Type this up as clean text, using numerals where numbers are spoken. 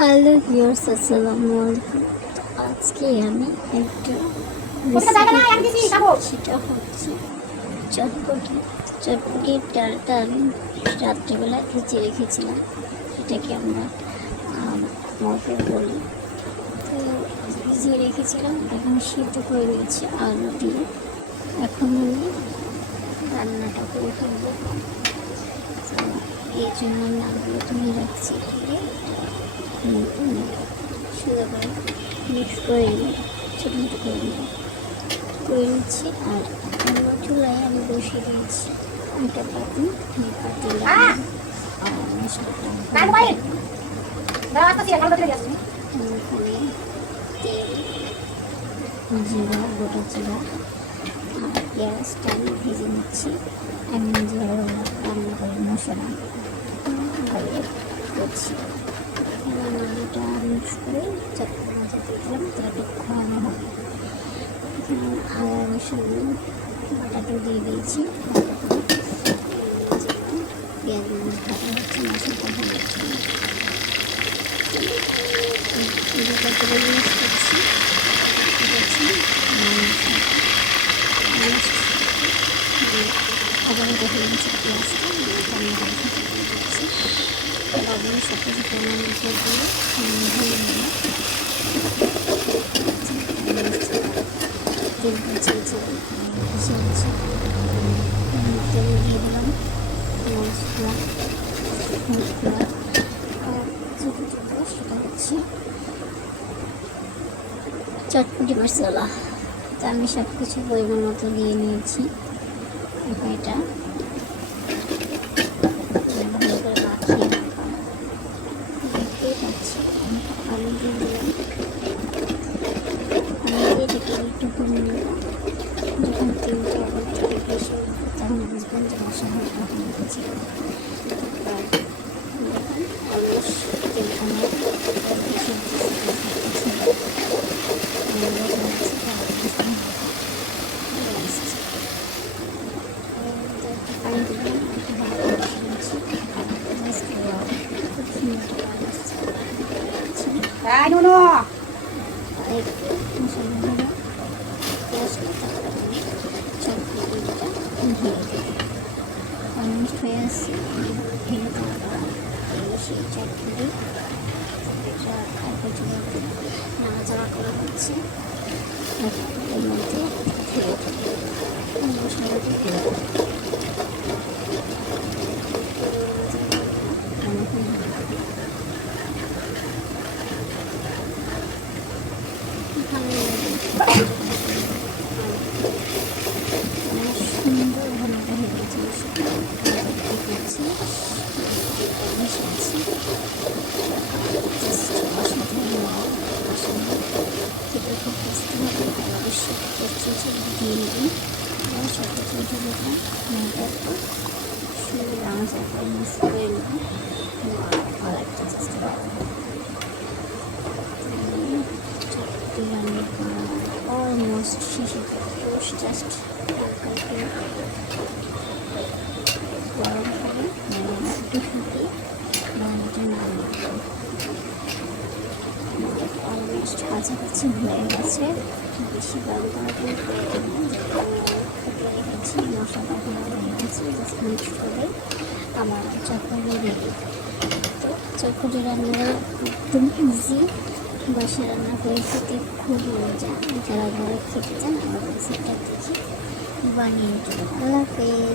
Hello viewers, আসসালামু আলাইকুম। আজকে আমি একটা সেটা হচ্ছে চটপটির ডালটা আমি রাত্রিবেলা ভিজিয়ে রেখেছিলাম। এটাকে আমরা মটর বলি। তো ভিজিয়ে রেখেছিলাম, এখন সিদ্ধ করে নিয়েছি আলু দিয়ে। এখন আমি রান্নাটা করে ফেলবো। এই জন্য আমি আলুগুলো তুলে রাখছি, সুন্দর করে মিক্স করে নিই, ছোটো ছোটো করে নিচ্ছি। আর অন্য চুলায় আমি বসিয়ে দিয়েছি একটা পাতি, তেল, জিরা, গোটা জিরা আর পেঁয়াজটা আমি ভেজে নিচ্ছি। আমি যেভাবে রান্না করি মশলা করছি, আলুটা মিক্স করে চারটে মাঝে দিয়ে দিলাম, তারপরে খাওয়ানো হবে। আদা রসুন বাটাটা দিয়ে দিয়েছি, পেঁয়াজ ভাজা হচ্ছে, মশলাটা ভাজা হচ্ছে, ইউজ করছি আবার দেখে নিচ্ছি পেঁয়াজটা দিচ্ছি, লবণ সাথে সাথে দিয়ে ভেজে নিলাম। তেল ভেজে তেল দিয়ে দিলাম মশলা আর ছোটো ছোটো, সেটা হচ্ছে চটপটি মশলা। তো আমি সব কিছু পরিমাণ মতো দিয়ে নিয়েছি। এখন এটা ভালো করে মাখিয়ে দেখতেই পাচ্ছি। আলু দিয়ে দিলাম, আলু দিয়ে এটাকে একটু ভুনে নেব। যখন তেলটা আবার থেকে বেশি উঠবে তখন বুঝবেন যে মশলাটা হয়ে গেছে। দেখুন অলমোস্ট তেল কমে বেশি পানি দিলাম, একটু ভালো করে শুনছি। খুব সুন্দর একটু মশলা ভাজা পেঁয়াজটা, তারপরে চটপটিটা ঢেলে দেবো। অলমোস্ট হয়ে আসছে, ঢেলে দেওয়া সেই চটপটি এটা অল্প চুলাতে নাড়াচাড়া করে হচ্ছে। এর মধ্যে ঢেলে দেবো মশলাটা ঢেলে দেবো। সুন্দর ভালোটা হয়ে গেছে, খেতে খুব টেস্টি হবে। অবশ্যই দিয়ে নেবেন এবং সাথে চলতে দেখুন একটা সুন্দর রান্না মিক্স করে নেবেন আর একটা চেষ্টা করবেন। রান্না করা অলমোস্ট শেষে জাস্ট গরম করে একটু ফুটে রান্নাটা নামিয়ে অলমোস্ট কাছাকাছি হয়ে গেছে। বেশি গরম করার কোনো প্রয়োজন নেই, ফুটিয়ে রেখেছি, মশলাটা হয়ে গেছে। জাস্ট মিক্স করে আমার চটপটি রেডি। তো চটপটি রান্নাটা একদম ইজি, বাসা রান্না করে খেতে খুব মজা। যারা ঘরে খেতে চান আমার রেসিপিটা দেখে বানিয়ে দেবেন। আল্লাহ হাফেজ।